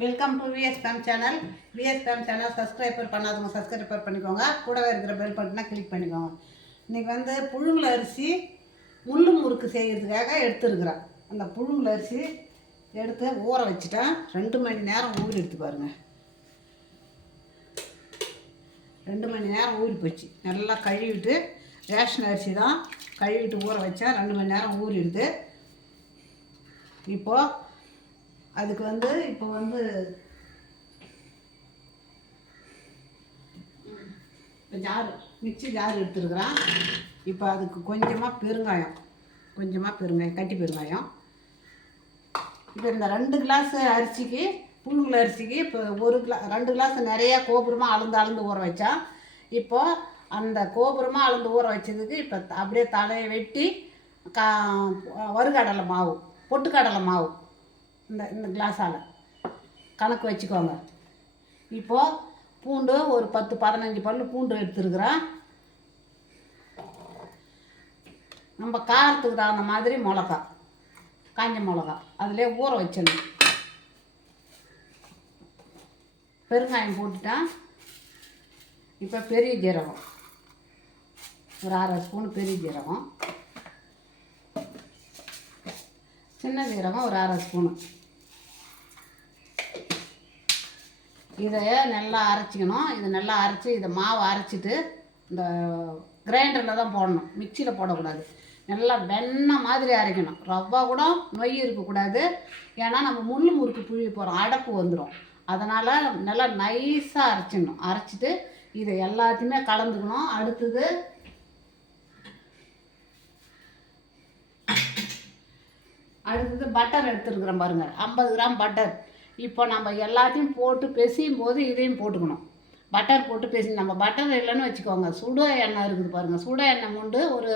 Welcome to VS channel VS channel subscriber பண்ணாதவங்க subscriber பண்ணிக்கோங்க. கூடவே இருக்கிற பெல் பட்டனை கிளிக் பண்ணிக்கோங்க. இன்றைக்கி வந்து புழுங்கல் அரிசி முள்ளு முறுக்கு செய்கிறதுக்காக எடுத்துருக்குறேன். அந்த புழுங்கல் அரிசி எடுத்து ஊற வச்சுட்டேன். ரெண்டு மணி நேரம் ஊறி எடுத்து பாருங்கள் ரெண்டு மணி நேரம் ஊறி போச்சு. நல்லா கழுவிட்டு ரேஷன் அரிசி தான் கழுவிட்டு ஊற வச்சேன். ரெண்டு மணி நேரம் ஊறிடுது. இப்போது அதுக்கு வந்து இப்போ வந்து இப்போ ஜார் மிக்சி ஜார் எடுத்துருக்குறான். இப்போ அதுக்கு கொஞ்சமாக பெருங்காயம் கொஞ்சமாக பெருங்காயம் கட்டி பெருங்காயம். இப்போ இந்த ரெண்டு கிளாஸ் அரிசிக்கு புழுங்கல் அரிசிக்கு இப்போ ஒரு கிளா ரெண்டு கிளாஸ் நிறையா கோபுரமாக அளந்து அளந்து ஊற வச்சா இப்போ அந்த கோபுரமாக அளந்து ஊற வச்சதுக்கு இப்போ த- அப்படியே தலையை வெட்டி கா வறுகடலை மாவு பொட்டுக்கடலை மாவு. இந்த இந்த கிளாஸால். கணக்கு வச்சுக்கோங்க. இப்போது பூண்டு ஒரு பத்து பதினஞ்சு பல்லு பூண்டு எடுத்துருக்குறேன். நம்ம காரத்துக்கு தகுந்த மாதிரி மிளகா காஞ்ச மிளகா அதிலே ஊற வச்சிடணும். பெருங்காயம் போட்டுட்டேன். இப்போ பெரிய ஜீரகம். ஒரு அரை ஸ்பூன் பெரிய ஜீரகம். சின்ன ஜீரகம் ஒரு அரை ஸ்பூனு. இதை நல்லா அரைச்சிக்கணும். இதை நல்லா அரைச்சி இதை மாவு அரைச்சிட்டு இந்த கிரைண்டரில் தான் போடணும். மிக்சியில் போடக்கூடாது. நல்லா வெண்ணெய் மாதிரி அரைக்கணும். ரவா கூட நொய் இருக்கக்கூடாது. ஏன்னா நம்ம முள் முறுக்கு புழி போகிறோம் அடப்பு வந்துடும் அதனால் நல்லா நைஸாக அரைச்சிடணும். அரைச்சிட்டு இதை எல்லாத்தையுமே கலந்துக்கணும். அடுத்தது அடுத்தது பட்டர் எடுத்துருக்குறேன் பாருங்க. ஐம்பது கிராம் பட்டர் இப்போ நம்ம எல்லாத்தையும் போட்டு பெசியும் போது இதையும் போட்டுக்கணும். பட்டர் போட்டு பேசி நம்ம பட்டர் இல்லைன்னு வச்சுக்கோங்க. சுட எண்ணெய் இருக்குது பாருங்கள் சுட எண்ணெய் மூண்டு ஒரு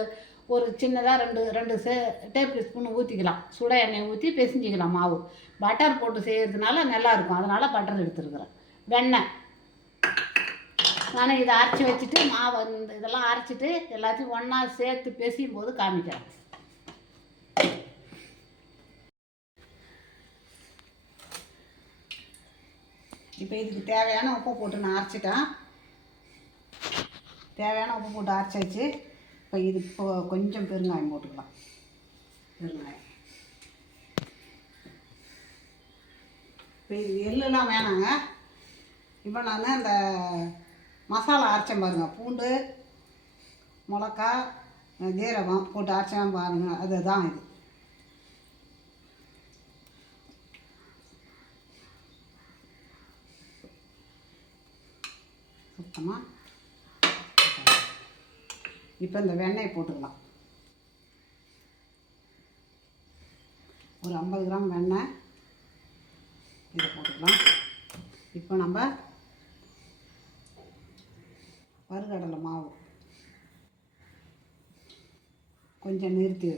ஒரு சின்னதாக ரெண்டு ரெண்டு சே டேபிள் ஸ்பூன் ஊற்றிக்கலாம் சுட எண்ணெயை ஊற்றி பிசைஞ்சிக்கலாம் மாவு. பட்டர் போட்டு செய்கிறதுனால நல்லாயிருக்கும் அதனால் பட்டர் எடுத்துருக்குறேன். வெண்ணெய். நான் இதை அரைச்சி வச்சுட்டு மாவு இதெல்லாம் அரைச்சிட்டு எல்லாத்தையும் ஒன்றா சேர்த்து பிசையும் போது காமிக்கிறேன். இப்போ இதுக்கு தேவையான உப்பு போட்டு நான் அரைச்சிட்டேன். தேவையான உப்பு போட்டு அரைச்சாச்சு. இப்போ இது இப்போ கொஞ்சம் பெருங்காயம் போட்டுக்கலாம். பெருங்காயம். இப்போ இது எள்ளுலாம் வேணாங்க. இப்போ நான் இந்த மசாலா அரைச்சேன் பாருங்கள் பூண்டு மிளகா ஜீரகம் போட்டு அரைச்சேன் பாருங்கள் அதுதான் இது. மொத்தமாக இப்போ இந்த வெண்ணெய் போட்டுக்கலாம். ஒரு ஐம்பது கிராம் வெண்ணெய் இதை போட்டுக்கலாம். இப்போ நம்ம வறுகடலை மாவு கொஞ்சம் நிறுத்தி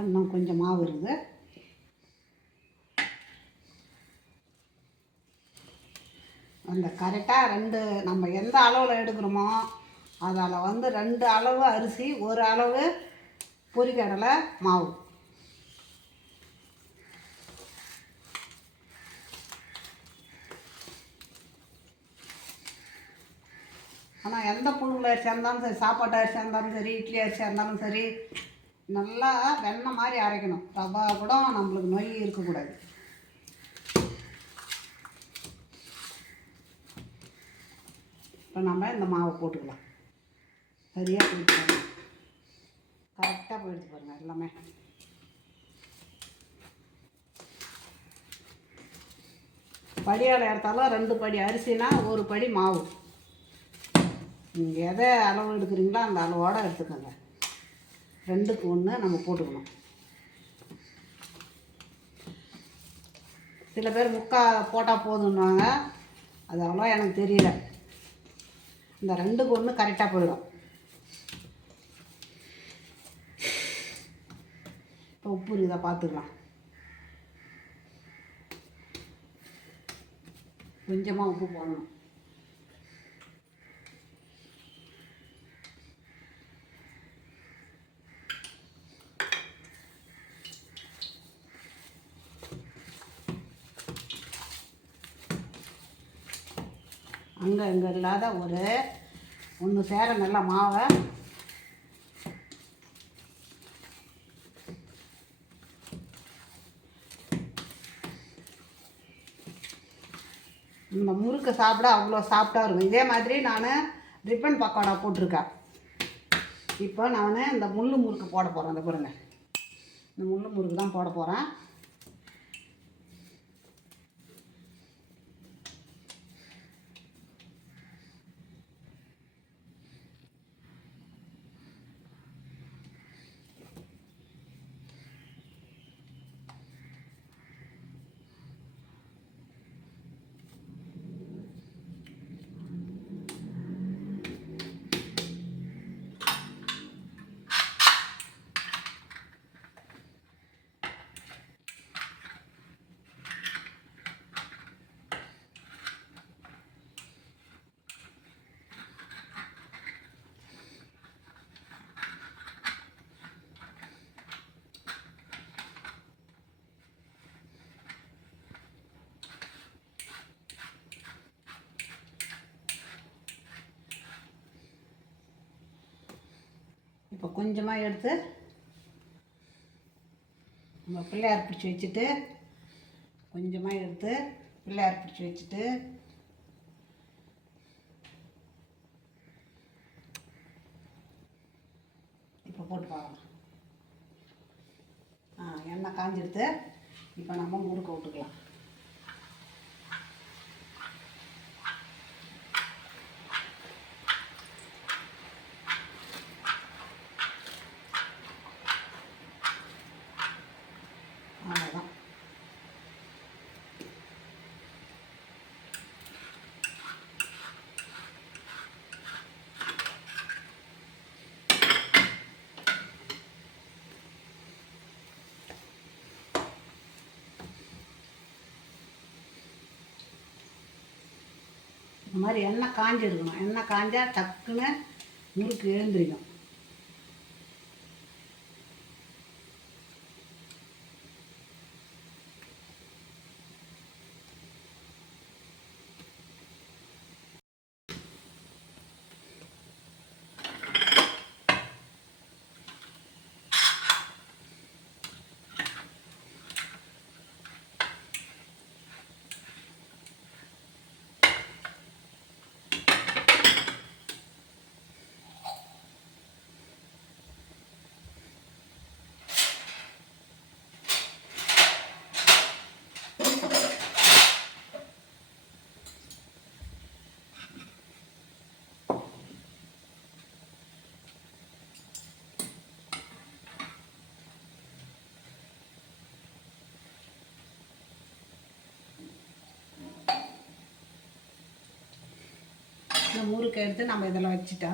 இன்னும் கொஞ்சம் மாவு இருக்குது அந்த கரெக்டாக ரெண்டு நம்ம எந்த அளவில் எடுக்கிறோமோ அதில் வந்து ரெண்டு அளவு அரிசி ஒரு அளவு பொரிக்கடலை மாவு. ஆனால் எந்த புழுங்கல் அரிசியாக இருந்தாலும் சரி சாப்பாட்டு அரிசியாக இருந்தாலும் சரி இட்லி அரிசியாக இருந்தாலும் சரி நல்லா வெண்ணெய் மாதிரி அரைக்கணும். ரவா கூட நம்மளுக்கு நொய் இருக்கக்கூடாது. இப்போ நம்ம இந்த மாவை போட்டுக்கலாம். சரியாக போயிட்டு பாருங்க கரெக்டாக போயிடுச்சு பாருங்கள் எல்லாமே. படியால் எடுத்தாலும் ரெண்டு படி அரிசினா ஒரு படி மாவு. நீங்கள் எதை அளவு எடுக்கிறீங்களோ அந்த அளவோடு எடுத்துக்கோங்க. ரெண்டுக்கு ஒன்று நம்ம போட்டுக்கணும். சில பேர் முக்கா போட்டால் போதுன்னாங்க அது அவ்வளோ எனக்கு தெரியல. இந்த ரெண்டுக்கு ஒன்று கரெக்டாக போயிடும். இப்போ உப்பு இருக்குதா பார்த்துக்கலாம் கொஞ்சமாக உப்பு போடணும். அங்கே இங்கே இல்லாத ஒரு ஒன்று சேர நல்ல மாவை. இந்த முறுக்கு சாப்பிட அவ்வளோ சாப்பிட்டா இருக்கும். இதே மாதிரி நான் ரிப்பன் பக்கோடா போட்டிருக்கேன். இப்போ நான் இந்த முள் முறுக்கு போட போகிறேன் அந்த பாருங்க. இந்த முள் முறுக்கு தான் போட போகிறேன் இப்போ கொஞ்சமாக எடுத்து நம்ம பிள்ளையார் பிடிச்சி வச்சுட்டு கொஞ்சமாக எடுத்து பிள்ளையார் பிடிச்சி வச்சுட்டு இப்போ போட்டு பார்க்கலாம். ஆ எண்ணெய் காஞ்சிடுத்து இப்போ நம்ம முறுக்க விட்டுக்கலாம் அவ்வளோதான் இந்த மாதிரி எண்ணெய் காஞ்சிருக்கணும். எண்ணெய் காஞ்சால் டக்குன்னு முறுக்கு எழுந்திரிக்கும். இந்த முறுக்கை எடுத்து நம்ம இதில் வச்சுட்டா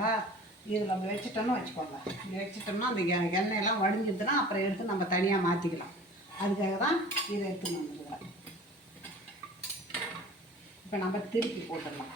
இதில் அப்படி வச்சுட்டோம்னு வச்சுக்கோங்க. இப்படி வச்சுட்டோம்னா அந்த எண்ணெயெல்லாம் வடிஞ்சிதுன்னா அப்புறம் எடுத்து நம்ம தனியாக மாற்றிக்கலாம் அதுக்காக தான் இதை எடுத்துன்னு வந்துருக்கிறேன் இப்போ நம்ம திருப்பி போட்டுடலாம்.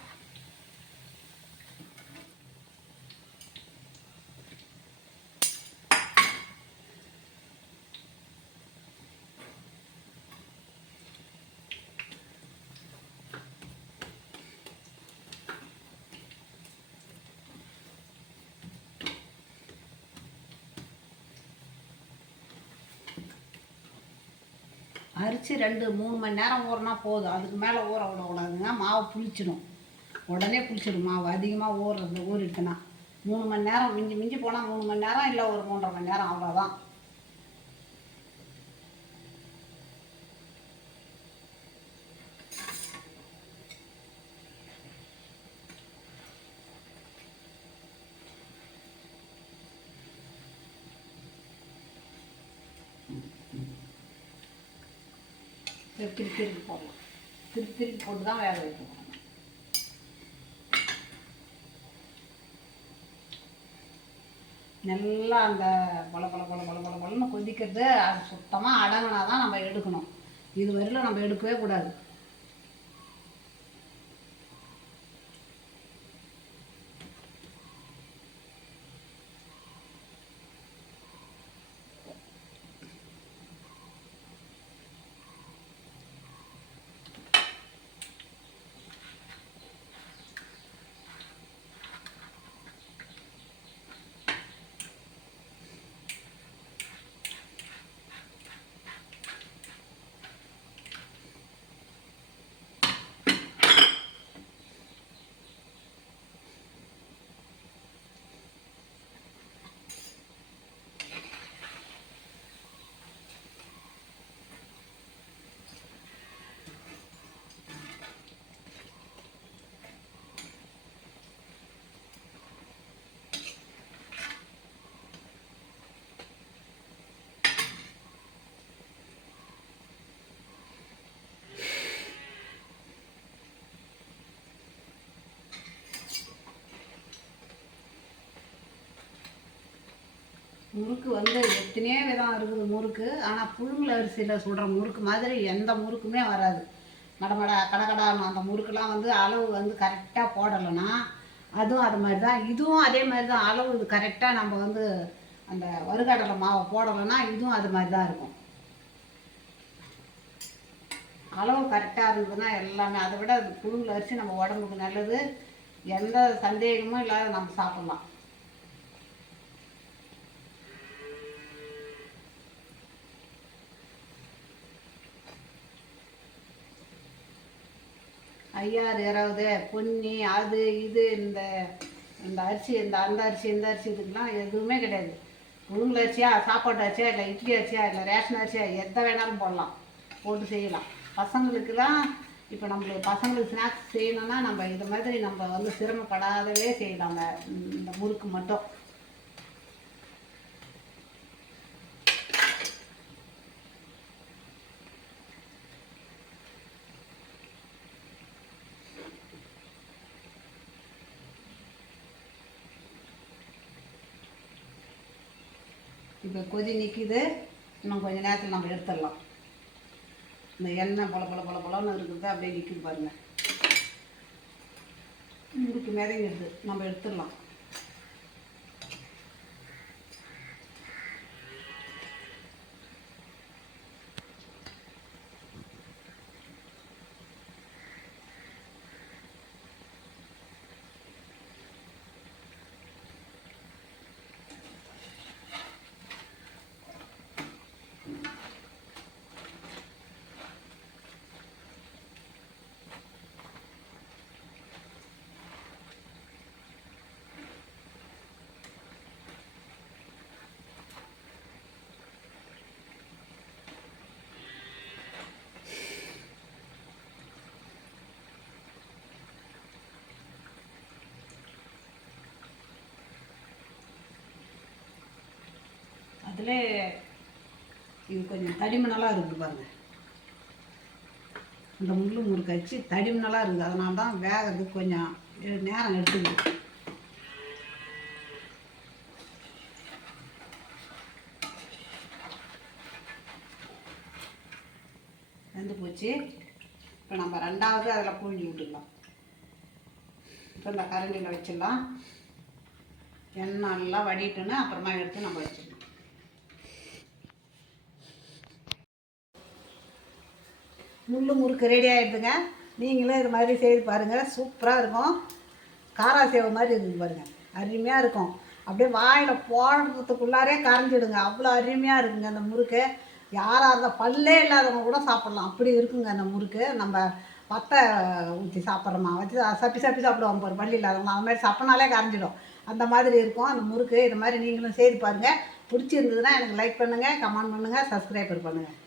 அரிசி ரெண்டு மூணு மணி நேரம் ஊறினா போதும். அதுக்கு மேலே ஊற விடக்கூடாதுங்க. மாவு புளிச்சிடும். உடனே புளிச்சிடும். மாவு அதிகமாக ஊறுறது ஊறிடுச்சுன்னா. மூணு மணி நேரம் மிஞ்சி மிஞ்சி போனால் மூணு மணி நேரம் இல்லை ஒரு மூன்றரை மணி நேரம் அவ்வளோதான் திருப்பி திருப்பி போடலாம் திருப்பி திருப்பி போட்டு தான் வேக வைக்கணும். நல்லா அந்த பல பல பல பல பல பலன்னு கொதிக்கிறது அது சுத்தமாக அடங்கினா தான் நம்ம எடுக்கணும். இது வரையிலும் நம்ம எடுக்கவே கூடாது. முறுக்கு வந்து எத்தனையோ விதம் இருக்குது முறுக்கு. ஆனால் புழுங்கல் அரிசியில் சொல்கிற முறுக்கு மாதிரி எந்த முறுக்குமே வராது. மடமட கடகடான்னு அந்த முறுக்கெல்லாம் வந்து அளவு வந்து கரெக்டாக போடலைன்னா அதுவும் அது மாதிரி தான் இதுவும் அதே மாதிரி தான் அளவு இது கரெக்டாக நம்ம வந்து அந்த வறுகடலை மாவை போடலைன்னா இதுவும் அது மாதிரி தான் இருக்கும். அளவு கரெக்டாக இருந்ததுன்னா எல்லாமே அதை விட புழுங்கல் அரிசி நம்ம உடம்புக்கு நல்லது. எந்த சந்தேகமும் இல்லாத நம்ம சாப்பிட்லாம். ஐயாறு இருபது பொன்னி அது இது இந்த இந்த அரிசி இந்த அந்த அரிசி இந்த அரிசி இதுக்கெல்லாம் எதுவுமே கிடையாது. புழுங்கல் அரிசியா சாப்பாட்டு அரிசியா இல்லை இட்லி அரிசியா இல்லை ரேஷன் அரிசியா எதை வேணாலும் போடலாம். போட்டு செய்யலாம். பசங்களுக்கெல்லாம் இப்போ நம்மளுக்கு பசங்களுக்கு ஸ்நாக்ஸ் செய்யணும்னா நம்ம இது மாதிரி நம்ம வந்து சிரமப்படாதவே செய்யலாம். அந்த இந்த முறுக்கு மட்டும். இப்போ கொதி நிற்கிது இன்னும் கொஞ்சம் நேரத்தில் நம்ம எடுத்துடலாம். இந்த எண்ணெய் பொல பொல பொல பொலன்னு இருக்குது அப்படியே நிற்குது பாருங்கள் முறுக்கு மிதங்கிடுது நம்ம எடுத்துடலாம். அதில் இது கொஞ்சம் தடிமனெல்லாம் இருக்குது பாருங்கள் இந்த முள்ளு முறுக்கு அடிச்சு தடிமணலாக இருக்குது. அதனால தான் வேகிறதுக்கு கொஞ்சம் நேரம் எடுத்துக்குது. வெந்து போச்சு. இப்போ நம்ம ரெண்டாவது அதில் புழிஞ்சு விட்டுக்கலாம் இப்போ இந்த கரண்டியில் வச்சிடலாம். எண்ணெய் நல்லா வடிட்டுன்னு அப்புறமா எடுத்து நம்ம வச்சிடலாம். முள்ளு முறுக்கு ரெடி ஆகிடுதுங்க நீங்களும் இது மாதிரி செய்து பாருங்கள் சூப்பராக இருக்கும். காரா சேவை மாதிரி இருக்குது பாருங்கள் அருமையாக இருக்கும். அப்படியே வாயில் போடுறதுக்குள்ளாரே கரைஞ்சிடுங்க. அவ்வளோ அருமையாக இருக்குங்க அந்த முறுக்கு. யாராக இருந்தால் பல்லே இல்லாதவங்க கூட சாப்பிட்லாம். அப்படி இருக்குங்க அந்த முறுக்கு. நம்ம வத்தை ஊற்றி சாப்பிட்றோமா? வச்சு சப்பி சப்பி சாப்பிடுவோம் பாரு. பள்ளி இல்லாதவங்க. அது மாதிரி சாப்பிட்னாலே கரைஞ்சிடும். அந்த மாதிரி இருக்கும் அந்த முறுக்கு. இது மாதிரி நீங்களும் செய்து பாருங்கள் பிடிச்சிருந்ததுன்னா எனக்கு லைக் பண்ணுங்கள் கமெண்ட் பண்ணுங்கள் சப்ஸ்கிரைபர் பண்ணுங்கள்